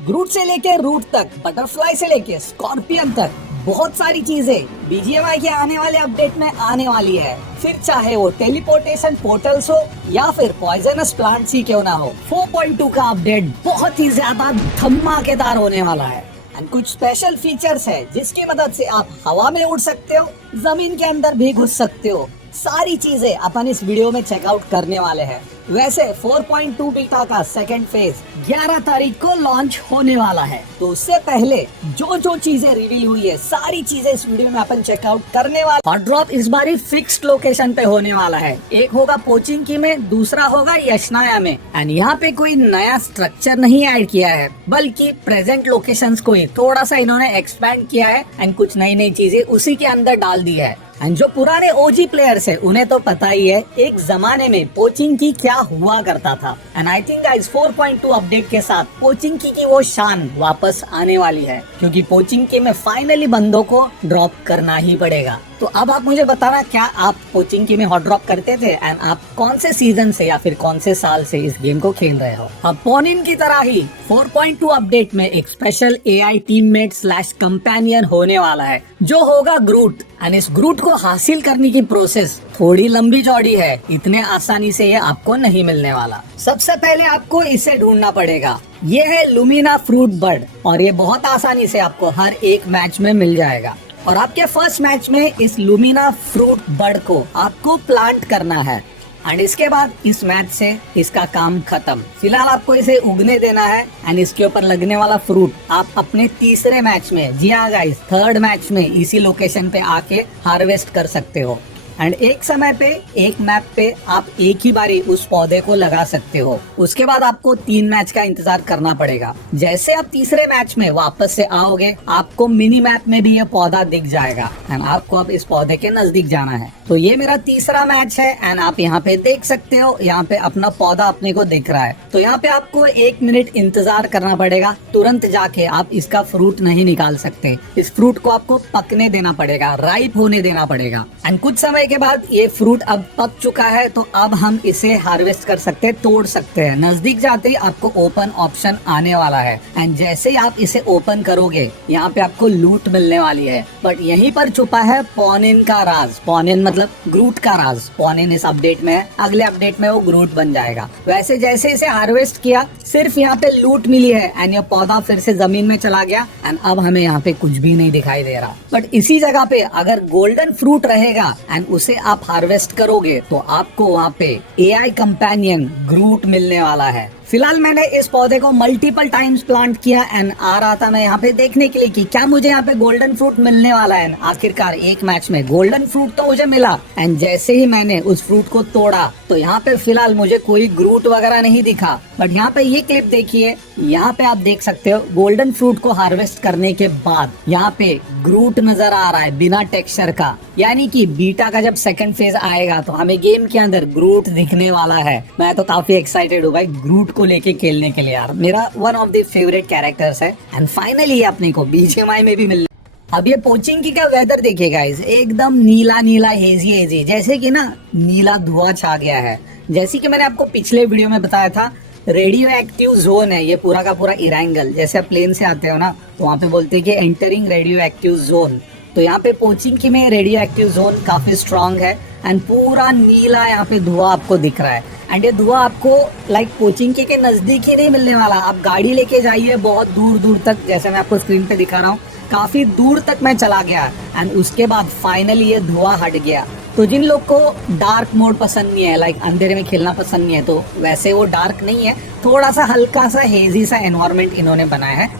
ग्रूट से लेके रूट तक, बटरफ्लाई से लेके स्कॉर्पियन तक, बहुत सारी चीजें बीजीएमआई के आने वाले अपडेट में आने वाली है। फिर चाहे वो टेलीपोर्टेशन पोर्टल्स हो या फिर पॉइजनस प्लांट्स ही क्यों ना हो, 4.2 का अपडेट बहुत ही ज्यादा धमाकेदार होने वाला है। एंड कुछ स्पेशल फीचर्स है जिसकी मदद से आप हवा में उड़ सकते हो, जमीन के अंदर भी घुस सकते हो। सारी चीजें अपन इस वीडियो में चेकआउट करने वाले हैं। वैसे 4.2 बीटा का सेकंड फेज 11 तारीख को लॉन्च होने वाला है, तो उससे पहले जो जो चीजें रिवील हुई है सारी चीजें इस वीडियो में अपन चेकआउट करने वाले। हॉट ड्रॉप इस बार फिक्स्ड लोकेशन पे होने वाला है। एक होगा पोचिंकी में, दूसरा होगा यशनाया में। एंड यहाँ पे कोई नया स्ट्रक्चर नहीं ऐड किया है, बल्कि प्रेजेंट लोकेशंस को ही थोड़ा सा इन्होंने एक्सपैंड किया है एंड कुछ नई नई चीजें उसी के अंदर डाल दी है। एंड जो पुराने ओजी प्लेयर्स है उन्हें तो पता ही है एक जमाने में पोचिंकी क्या हुआ करता था। And I think guys 4.2 update के साथ पोचिंकी की वो शान वापस आने वाली है, क्योंकि पोचिंकी में फाइनली बंदों को ड्रॉप करना ही पड़ेगा। तो अब आप मुझे बताना, क्या आप पोचिंकी में हॉट ड्रॉप करते थे एंड आप कौन से सीजन से या फिर कौन से साल से इस गेम को खेल रहे हो। अब पॉनिन की तरह ही 4.2 अपडेट में एक special AI teammate slash companion होने वाला है जो होगा ग्रूट। एंड इस ग्रूट को हासिल करने की प्रोसेस थोड़ी लंबी चौड़ी है, इतने आसानी से ये आपको नहीं मिलने वाला। सबसे पहले आपको इसे ढूंढना पड़ेगा। ये है लुमिना फ्रूट बर्ड और ये बहुत आसानी से आपको हर एक मैच में मिल जाएगा। और आपके फर्स्ट मैच में इस लुमिना फ्रूट बर्ड को आपको प्लांट करना है एंड इसके बाद इस मैच से इसका काम खत्म। फिलहाल आपको इसे उगने देना है एंड इसके ऊपर लगने वाला फ्रूट आप अपने तीसरे मैच में, जी हाँ गाइस, थर्ड मैच में इसी लोकेशन पे आके हार्वेस्ट कर सकते हो। एंड एक समय पे एक मैप पे आप एक ही बारी उस पौधे को लगा सकते हो। उसके बाद आपको 3 मैच का इंतजार करना पड़ेगा। जैसे आप तीसरे मैच में वापस से आओगे, आपको मिनी मैप में भी ये पौधा दिख जाएगा एंड आपको अब इस पौधे के नजदीक जाना है। तो ये मेरा तीसरा मैच है एंड आप यहाँ पे देख सकते हो, यहाँ पे अपना पौधा अपने को दिख रहा है। तो यहाँ पे आपको 1 मिनट इंतजार करना पड़ेगा। तुरंत जाके आप इसका फ्रूट नहीं निकाल सकते। इस फ्रूट को आपको पकने देना पड़ेगा, राइप होने देना पड़ेगा। एंड कुछ समय के बाद ये फ्रूट अब पक चुका है, तो अब हम इसे हार्वेस्ट कर सकते हैं, तोड़ सकते हैं। नजदीक जाते ही आपको ओपन ऑप्शन आने वाला है एंड जैसे ही आप इसे ओपन करोगे, यहाँ पे आपको लूट मिलने वाली है। बट यहीं पर छुपा है पॉनिन का राज। पॉनिन मतलब ग्रूट का राज। पॉनिन इस अपडेट में है, अगले अपडेट में वो ग्रूट बन जाएगा। वैसे जैसे इसे हार्वेस्ट किया, सिर्फ यहाँ पे लूट मिली है एंड ये पौधा फिर से जमीन में चला गया एंड अब हमें यहाँ पे कुछ भी नहीं दिखाई दे रहा। बट इसी जगह पे अगर गोल्डन फ्रूट रहेगा एंड उसे आप हार्वेस्ट करोगे, तो आपको वहाँ पे एआई कंपेनियन ग्रूट मिलने वाला है। फिलहाल मैंने इस पौधे को मल्टीपल टाइम्स प्लांट किया एंड आ रहा था मैं यहाँ पे देखने के लिए कि क्या मुझे यहाँ पे गोल्डन फ्रूट मिलने वाला है। आखिरकार एक मैच में गोल्डन फ्रूट तो मुझे मिला एंड जैसे ही मैंने उस फ्रूट को तोड़ा, तो यहाँ पे फिलहाल मुझे कोई ग्रूट वगैरह नहीं दिखा। बट यहाँ पे ये क्लिप देखिए, यहाँ पे आप देख सकते हो गोल्डन फ्रूट को हार्वेस्ट करने के बाद यहाँ पे ग्रूट नजर आ रहा है बिना टेक्सचर का। यानी कि बीटा का जब सेकंड फेज आएगा तो हमें गेम के अंदर ग्रूट दिखने वाला है। मैं तो काफी एक्साइटेड हूँ भाई ग्रूट को लेके खेलने के लिए। यार मेरा one of the favourite characters है एंड फाइनली अपने को बीजीएमआई में भी मिल। अब ये पोचिंकी का वेदर देखिए गाइस, एकदम नीला नीला हेजी हेजी, जैसे कि ना नीला धुआं छा गया है। जैसे कि मैंने आपको पिछले वीडियो में बताया था, रेडियो एक्टिव जोन है ये पूरा का पूरा इरांगल। जैसे आप प्लेन से आते हो ना, तो वहाँ पे बोलते हैं कि एंटरिंग रेडियो एक्टिव जोन। तो यहाँ पे पोचिंकी में रेडियो एक्टिव जोन काफी स्ट्रांग है एंड पूरा नीला यहाँ पे धुआं आपको दिख रहा है। एंड ये धुआं आपको लाइक पोचिंकी के नजदीक ही नहीं मिलने वाला। आप गाड़ी लेके जाइए बहुत दूर दूर तक, जैसे मैं आपको स्क्रीन पे दिखा रहा हूँ, काफी दूर तक मैं चला गया एंड उसके बाद फाइनली ये धुआं हट गया। तो जिन लोग को डार्क मोड पसंद नहीं है, लाइक अंधेरे में खेलना पसंद नहीं है, तो वैसे वो डार्क नहीं है, थोड़ा सा हल्का सा हेजी सा एनवायरनमेंट इन्होंने बनाया है।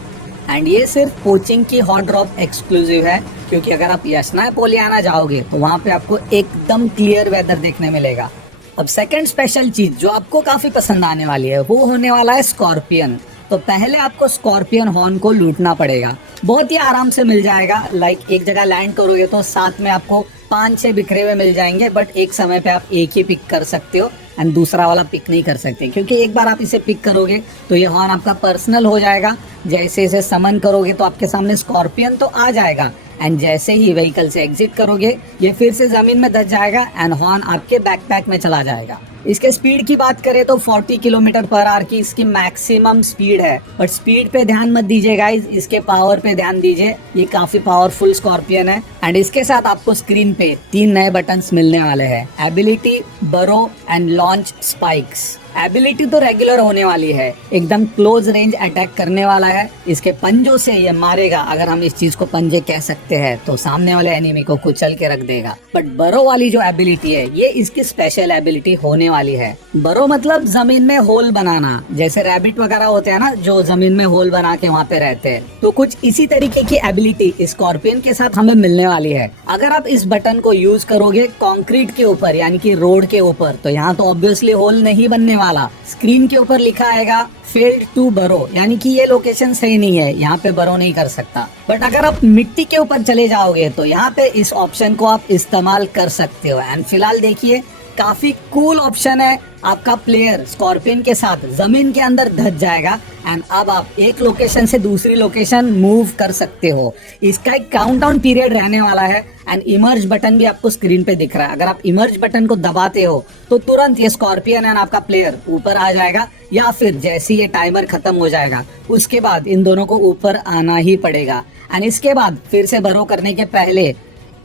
एंड ये सिर्फ पोचिंकी हॉट ड्रॉप एक्सक्लूसिव है, क्योंकि अगर आप यशनाया पोलियाना जाओगे तो वहाँ पे आपको एकदम क्लियर वेदर देखने मिलेगा। अब सेकंड स्पेशल चीज जो आपको काफी पसंद आने वाली है वो होने वाला है स्कॉर्पियन। तो पहले आपको स्कॉर्पियन हॉर्न को लूटना पड़ेगा, बहुत ही आराम से मिल जाएगा। लाइक एक जगह लैंड करोगे तो साथ में आपको 5-6 बिखरे हुए मिल जाएंगे, बट एक समय पे आप एक ही पिक कर सकते हो एंड दूसरा वाला पिक नहीं कर सकते, क्योंकि एक बार आप इसे पिक करोगे तो ये हॉर्न आपका पर्सनल हो जाएगा जैसे इसे समन करोगे तो आपके सामने स्कॉर्पियन तो आ जाएगा, एंड जैसे ही व्हीकल से एग्जिट करोगे ये फिर से जमीन में धस जाएगा एंड हॉर्न आपके बैकपैक में चला जाएगा। इसके स्पीड की बात करें तो 40 किलोमीटर पर आवर की इसकी मैक्सिमम स्पीड है, बट स्पीड पे ध्यान मत दीजिए गाइज, इसके पावर पे ध्यान दीजिए। ये काफी पावरफुल स्कॉर्पियन है एंड इसके साथ आपको स्क्रीन पे 3 नए बटन्स मिलने वाले हैं, एबिलिटी, बरो एंड लॉन्च स्पाइक्स। एबिलिटी तो रेगुलर होने वाली है, एकदम क्लोज रेंज अटैक करने वाला है, इसके पंजों से ये मारेगा, अगर हम इस चीज को पंजे कह सकते हैं, तो सामने वाले एनिमी को कुचल के रख देगा। बट बरो वाली जो एबिलिटी है ये इसकी स्पेशल एबिलिटी होने वाली है। बरो मतलब जमीन में होल बनाना, जैसे रैबिट वगैरह होते हैं ना जो जमीन में होल बना के वहाँ पे रहते हैं, तो कुछ इसी तरीके की एबिलिटी स्कॉर्पियन के साथ हमें मिलने वाली है। अगर आप इस बटन को यूज करोगे कंक्रीट के ऊपर यानी कि रोड के ऊपर, तो यहाँ तो ऑब्वियसली होल नहीं बनने वाला, स्क्रीन के ऊपर लिखा आएगा फेल्ड टू बरो, यानी कि ये लोकेशन सही नहीं है, यहाँ पे बरो नहीं कर सकता। बट अगर आप मिट्टी के ऊपर चले जाओगे तो यहाँ पे इस ऑप्शन को आप इस्तेमाल कर सकते हो। एंड फिलहाल देखिए काफी कूल ऑप्शन है, आपका प्लेयर स्कॉर्पियन के साथ जमीन के अंदर धस जाएगा एंड अब आप एक लोकेशन से दूसरी लोकेशन मूव कर सकते हो। इसका एक काउंटडाउन पीरियड रहने वाला है एंड इमर्ज बटन भी आपको स्क्रीन पे दिख रहा है। अगर आप इमर्ज बटन को दबाते हो तो तुरंत ये स्कॉर्पियन एंड आपका प्लेयर ऊपर आ जाएगा, या फिर जैसे ये टाइमर खत्म हो जाएगा उसके बाद इन दोनों को ऊपर आना ही पड़ेगा। एंड इसके बाद फिर से बरो करने के पहले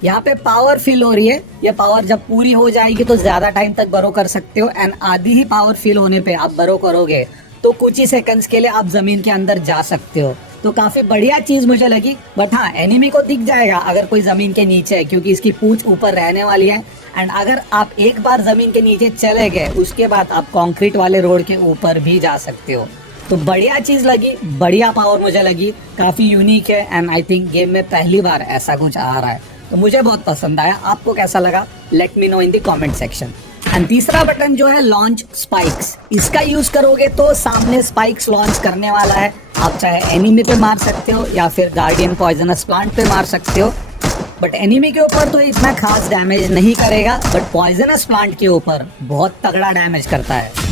यहाँ पे पावर फिल हो रही है, ये पावर जब पूरी हो जाएगी तो ज्यादा टाइम तक बरो कर सकते हो, एंड आधी ही पावर फिल होने पे आप बरो करोगे तो कुछ ही सेकंड्स के लिए आप जमीन के अंदर जा सकते हो। तो काफी बढ़िया चीज मुझे लगी। बट हाँ, एनिमी को दिख जाएगा अगर कोई जमीन के नीचे है, क्योंकि इसकी पूंछ ऊपर रहने वाली है। एंड अगर आप एक बार जमीन के नीचे चले गए उसके बाद आप कंक्रीट वाले रोड के ऊपर भी जा सकते हो। तो बढ़िया चीज लगी, बढ़िया पावर मुझे लगी, काफी यूनिक है एंड आई थिंक गेम में पहली बार ऐसा कुछ आ रहा है, तो मुझे बहुत पसंद आया। आपको कैसा लगा let me know in the comment section. And तीसरा बटन जो है लॉन्च स्पाइक्स, इसका यूज करोगे तो सामने स्पाइक्स लॉन्च करने वाला है। आप चाहे एनिमी पे मार सकते हो या फिर गार्डियन पॉइजनस प्लांट पे मार सकते हो, बट एनिमी के ऊपर तो इतना खास डैमेज नहीं करेगा, बट पॉइजनस प्लांट के ऊपर बहुत तगड़ा डैमेज करता है।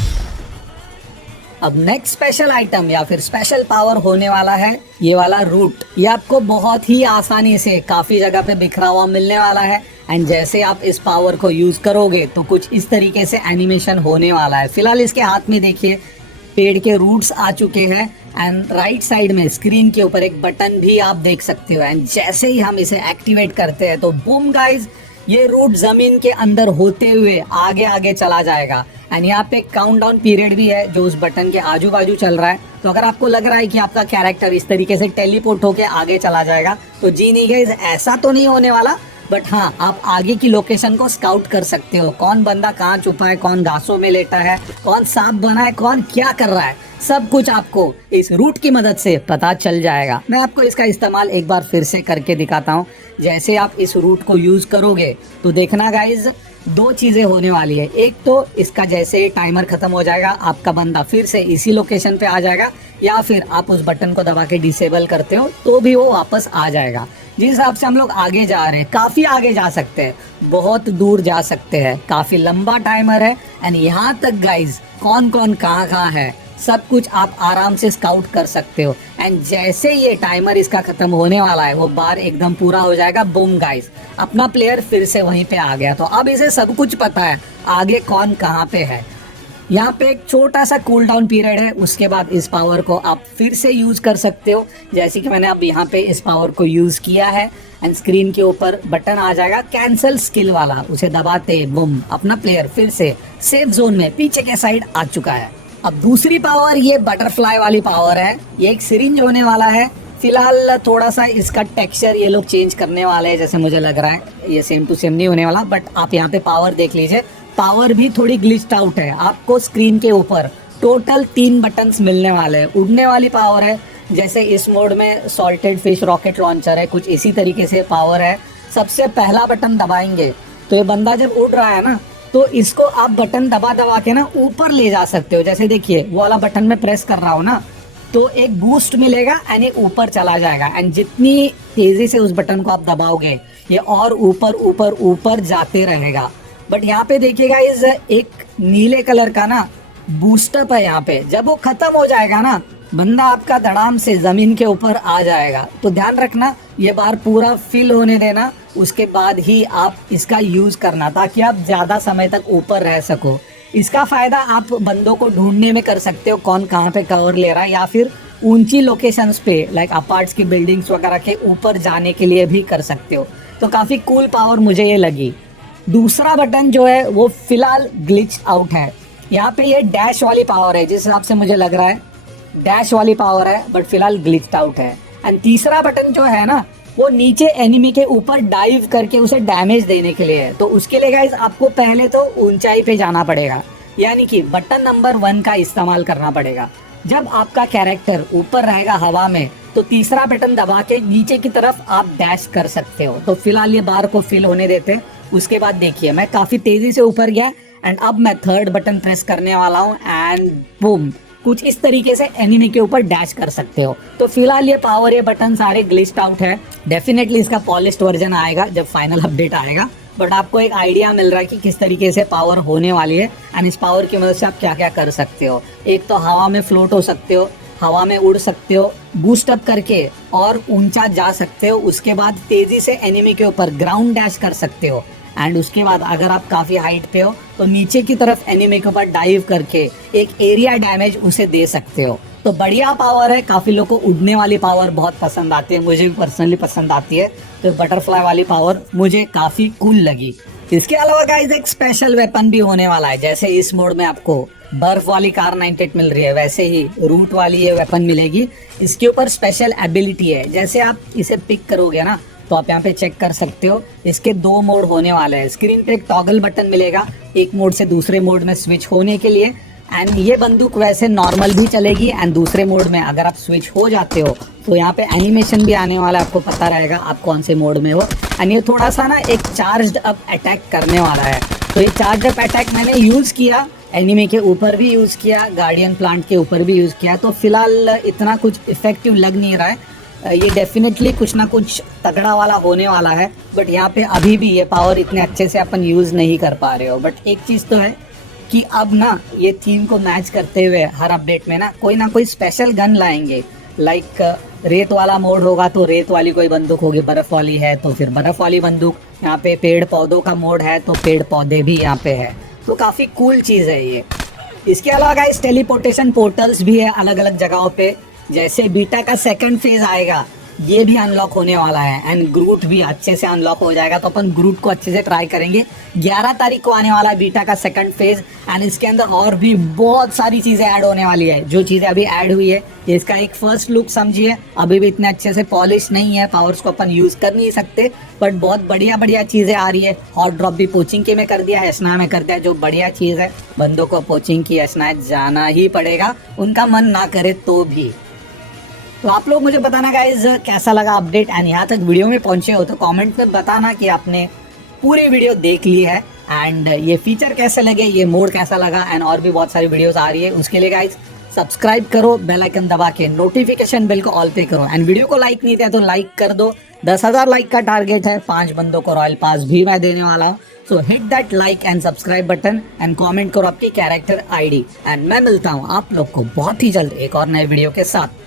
अब नेक्स्ट स्पेशल आइटम या फिर स्पेशल पावर होने वाला है ये वाला रूट। ये आपको बहुत ही आसानी से काफी जगह पे बिखरा हुआ मिलने वाला है एंड जैसे आप इस पावर को यूज करोगे तो कुछ इस तरीके से एनिमेशन होने वाला है। फिलहाल इसके हाथ में देखिए पेड़ के रूट्स आ चुके हैं एंड राइट साइड में स्क्रीन के ऊपर एक बटन भी आप देख सकते हो, एंड जैसे ही हम इसे एक्टिवेट करते हैं तो बूम गाइज, ये रूट जमीन के अंदर होते हुए आगे आगे चला जाएगा। एंड यहाँ पे काउंटडाउन पीरियड भी है जो उस बटन के आजू बाजू चल रहा है। तो अगर आपको लग रहा है कि आपका कैरेक्टर इस तरीके से टेलीपोर्ट होके आगे चला जाएगा, तो जी नहीं गाइस, ऐसा तो नहीं होने वाला, बट हाँ आप आगे की लोकेशन को स्काउट कर सकते हो। कौन बंदा कहाँ छुपा है, कौन घासों में लेटा है, कौन सांप बना है, कौन क्या कर रहा है, सब कुछ आपको इस रूट की मदद से पता चल जाएगा। मैं आपको इसका इस्तेमाल एक बार फिर से करके दिखाता हूँ। जैसे आप इस रूट को यूज करोगे तो देखना गाइज, दो चीजें होने वाली है। एक तो इसका जैसे ही टाइमर खत्म हो जाएगा आपका बंदा फिर से इसी लोकेशन पे आ जाएगा, या फिर आप उस बटन को दबा के डिसेबल करते हो तो भी वो वापस आ जाएगा। जिस हिसाब से हम लोग आगे जा रहे हैं, काफी आगे जा सकते हैं, बहुत दूर जा सकते हैं, काफी लंबा टाइमर है। एंड यहाँ तक गाइज कौन कौन कहाँ है सब कुछ आप आराम से स्काउट कर सकते हो। एंड जैसे ये टाइमर इसका खत्म होने वाला है वो बार एकदम पूरा हो जाएगा, बूम गाइस, अपना प्लेयर फिर से वहीं पे आ गया। तो अब इसे सब कुछ पता है आगे कौन कहाँ पे है। यहाँ पे एक छोटा सा कूल डाउन पीरियड है, उसके बाद इस पावर को आप फिर से यूज कर सकते हो। जैसे कि मैंने अब यहाँ पे इस पावर को यूज किया है एंड स्क्रीन के ऊपर बटन आ जाएगा कैंसल स्किल वाला, उसे दबाते बूम अपना प्लेयर फिर से सेफ जोन में पीछे के साइड आ चुका है। अब दूसरी पावर ये बटरफ्लाई वाली पावर है, ये एक सिरिंज होने वाला है। फिलहाल थोड़ा सा इसका टेक्सचर ये लोग चेंज करने वाले हैं जैसे मुझे लग रहा है, ये सेम टू सेम नहीं होने वाला। बट आप यहाँ पे पावर देख लीजिए, पावर भी थोड़ी ग्लिच्ड आउट है। आपको स्क्रीन के ऊपर टोटल 3 बटन्स मिलने वाले हैं। उड़ने वाली पावर है, जैसे इस मोड में सॉल्टेड फिश रॉकेट लॉन्चर है, कुछ इसी तरीके से पावर है। सबसे पहला बटन दबाएंगे तो ये बंदा जब उड़ रहा है ना, तो इसको आप बटन दबा दबा के ना ऊपर ले जा सकते हो। जैसे देखिए वो वाला बटन में प्रेस कर रहा हूँ ना, तो एक बूस्ट मिलेगा एंड ये ऊपर चला जाएगा। एंड जितनी तेजी से उस बटन को आप दबाओगे ये और ऊपर ऊपर ऊपर जाते रहेगा। बट यहाँ पे देखिएगा इस एक नीले कलर का ना बूस्टअप है यहाँ पे, जब वो खत्म हो जाएगा ना बंदा आपका धड़ाम से जमीन के ऊपर आ जाएगा। तो ध्यान रखना, ये बार पूरा फिल होने देना, उसके बाद ही आप इसका यूज करना ताकि आप ज्यादा समय तक ऊपर रह सको। इसका फायदा आप बंदों को ढूंढने में कर सकते हो, कौन कहाँ पे कवर ले रहा है, या फिर ऊंची लोकेशंस पे लाइक अपार्ट्स की बिल्डिंग्स वगैरह के ऊपर जाने के लिए भी कर सकते हो। तो काफी कूल पावर मुझे ये लगी। दूसरा बटन जो है वो फिलहाल ग्लिच आउट है। यहाँ पे ये डैश वाली पावर है, जिस हिसाब से मुझे लग रहा है डैश वाली पावर है, बट फिलहाल ग्लिच आउट है। एंड तीसरा बटन जो है ना, वो नीचे एनिमी के ऊपर डाइव करके उसे डैमेज देने के लिए है। तो उसके लिए गाइस आपको पहले तो ऊंचाई पे जाना पड़ेगा, यानी कि बटन नंबर 1 का इस्तेमाल करना पड़ेगा। जब आपका कैरेक्टर ऊपर रहेगा हवा में, तो तीसरा बटन दबा के नीचे की तरफ आप डैश कर सकते हो। तो फिलहाल ये बार को फिल होने देते, उसके बाद देखिए मैं काफी तेजी से ऊपर गया एंड अब मैं थर्ड बटन प्रेस करने वाला हूँ एंड बूम, कुछ इस तरीके से एनिमी के ऊपर डैश कर सकते हो। तो फिलहाल ये पावर, ये बटन सारे ग्लिच्ड आउट है। डेफिनेटली इसका पॉलिश्ड वर्जन आएगा जब फाइनल अपडेट आएगा, बट आपको एक आइडिया मिल रहा है कि किस तरीके से पावर होने वाली है एंड इस पावर की मदद से आप क्या क्या कर सकते हो। एक तो हवा में फ्लोट हो सकते हो, हवा में उड़ सकते हो, बूस्ट अप करके और ऊंचा जा सकते हो। उसके बाद तेजी से एनिमी के ऊपर ग्राउंड डैश कर सकते हो एंड उसके बाद अगर आप काफी हाइट पे हो तो नीचे की तरफ एनिमी के ऊपर डाइव करके एक एरिया डैमेज उसे दे सकते हो। तो बढ़िया पावर है। काफी लोगों को उड़ने वाली पावर बहुत पसंद आती है, मुझे भी पर्सनली पसंद आती है। तो बटरफ्लाई वाली पावर मुझे काफी कूल लगी। इसके अलावा गाइस एक स्पेशल वेपन भी होने वाला है। जैसे इस मोड में आपको बर्फ वाली कार 98 मिल रही है, वैसे ही रूट वाली ये वेपन मिलेगी। इसके ऊपर स्पेशल एबिलिटी है, जैसे आप इसे पिक करोगे ना तो आप यहाँ पे चेक कर सकते हो। इसके 2 मोड होने वाले हैं। स्क्रीन पे एक टॉगल बटन मिलेगा एक मोड से दूसरे मोड में स्विच होने के लिए। एंड ये बंदूक वैसे नॉर्मल भी चलेगी एंड दूसरे मोड में अगर आप स्विच हो जाते हो तो यहाँ पे एनिमेशन भी आने वाला है, आपको पता रहेगा आप कौन से मोड में हो। एंड ये थोड़ा सा ना एक चार्ज्ड अप अटैक करने वाला है। तो ये चार्ज अप अटैक मैंने यूज किया, एनिमी के ऊपर भी यूज किया, गार्डियन प्लांट के ऊपर भी यूज किया। तो फिलहाल इतना कुछ इफेक्टिव लग नहीं रहा है। ये डेफिनेटली कुछ ना कुछ तगड़ा वाला होने वाला है, बट यहाँ पे अभी भी ये पावर इतने अच्छे से अपन यूज नहीं कर पा रहे हो। बट एक चीज तो है कि अब ना ये थीम को मैच करते हुए हर अपडेट में ना कोई स्पेशल गन लाएंगे। लाइक रेत वाला मोड होगा तो रेत वाली कोई बंदूक होगी, बर्फ वाली है तो फिर बर्फ वाली बंदूक, यहाँ पे पेड़ पौधों का मोड है तो पेड़ पौधे भी यहाँ पे है। तो काफी कूल चीज है ये। इसके अलावा गाइस टेलीपोर्टेशन पोर्टल्स भी है अलग अलग जगहों पे। जैसे बीटा का सेकंड फेज आएगा ये भी अनलॉक होने वाला है एंड ग्रूट भी अच्छे से अनलॉक हो जाएगा। तो अपन ग्रूट को अच्छे से ट्राई करेंगे। 11 तारीख को आने वाला है बीटा का सेकंड फेज एंड इसके अंदर और भी बहुत सारी चीजें ऐड होने वाली है। जो चीजें अभी ऐड हुई है इसका एक फर्स्ट लुक समझिए, अभी भी इतने अच्छे से पॉलिश नहीं है, पावर्स को अपन यूज कर नहीं सकते, बट बहुत बढ़िया बढ़िया चीजें आ रही है। हॉट ड्रॉप भी पोचिंग के में कर दिया है, एसना में कर दिया, जो बढ़िया चीज है। बंदों को पोचिंग की एसना जाना ही पड़ेगा, उनका मन ना करे तो भी। तो आप लोग मुझे बताना गाइज कैसा लगा अपडेट एंड यहाँ तक वीडियो में पहुंचे हो तो कमेंट में बताना कि आपने पूरी वीडियो देख ली है एंड ये फीचर कैसे लगे, ये मोड कैसा लगा एंड और भी बहुत सारी वीडियोस आ रही है। उसके लिए गाइज सब्सक्राइब करो, बेल आइकन दबा के नोटिफिकेशन बेल को ऑल पे करो एंड वीडियो को लाइक नहीं किया तो लाइक कर दो। 10,000 लाइक का टारगेट है, 5 बंदों को रॉयल पास भी मैं देने वाला हूँ। सो hit that like and subscribe button and comment करो आपकी कैरेक्टर आईडी एंड मैं मिलता हूँ आप लोग को बहुत ही जल्द एक और नए वीडियो के साथ।